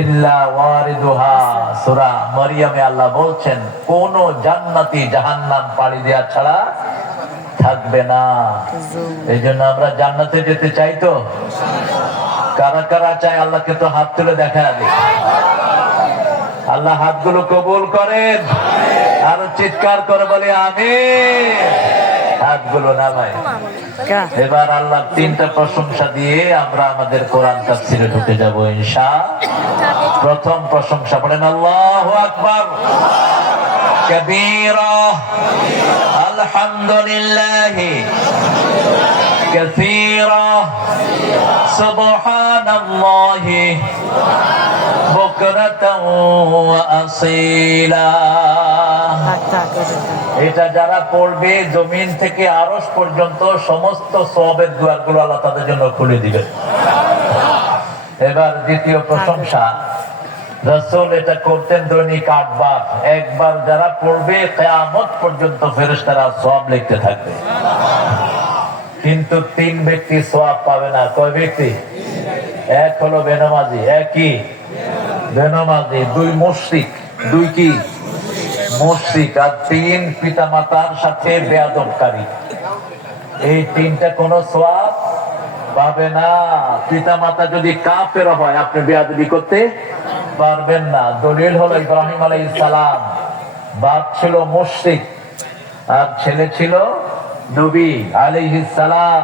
ইল্লা ওয়ারিদুহা। সূরা মরিয়মে আল্লাহ বলছেন কোন জান্নাতি জাহান্নাম পাড়ি দেওয়া ছাড়া থাকবে না। এই জন্য আমরা জান্নাতে যেতে চাই। তো কারা কারা চাই? আল্লাহকে তো হাত তুলে দেখা দিই। আল্লাহ হাতগুলো কবুল করেন। আরো চিৎকার করে বলে আমিন। হাতগুলো নামাই। এবার আল্লাহ তিনটা প্রশংসা দিয়ে আমরা আমাদের কোরআন তাফসীরে ঢুকে যাব ইনশাআল্লাহ। প্রথম প্রশংসা পড়েন আল্লাহু আকবার কাবীরা আলহামদুলিল্লাহি কাসীরা সুবহানাল্লাহি বুকরাতাও ওয়া আসীলা। এটা যারা পড়বে জমিন থেকে আরশ পর্যন্ত সমস্ত সওয়াবের দুয়ারগুলো আল্লাহ তাদের জন্য খুলে দিবেন। এবার দ্বিতীয় প্রশংসা, রাসূল এটা করতেন দৈনিক 8 বার। একবার যারা পড়বে কিয়ামত পর্যন্ত ফেরেশতারা সওয়াব লিখতে থাকবে। কিন্তু 3 ব্যক্তি সওয়াব পাবে না। কয় ব্যক্তি? এক হলো বেনামাজি, একই বেনামাজি, 2 মুশরিক, 2 কি মুশরিক, আর 3 পিতামাতার সাথে বেয়াদবকারী। এই 3টা কোনো সওয়াব পাবে না। পিতামাতা যদি কাফের হয় আপনি বেয়াদবি করতে পারবেন না। দলিল হলো ইব্রাহিম আলাইহিস সালাম, বাপ ছিল মুশরিক আর ছেলে ছিল নবী আলাইহিস সালাম।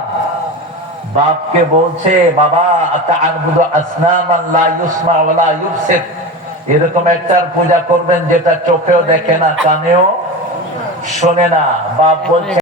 বাপকে বলছে বাবা আতা'বুদু আসনামান লা ইউসমা ওয়া লা ইউবসির, এরকম একটার পূজা করবেন যেটা চোখেও দেখে না কানেও শোনে না। বাপ বলছে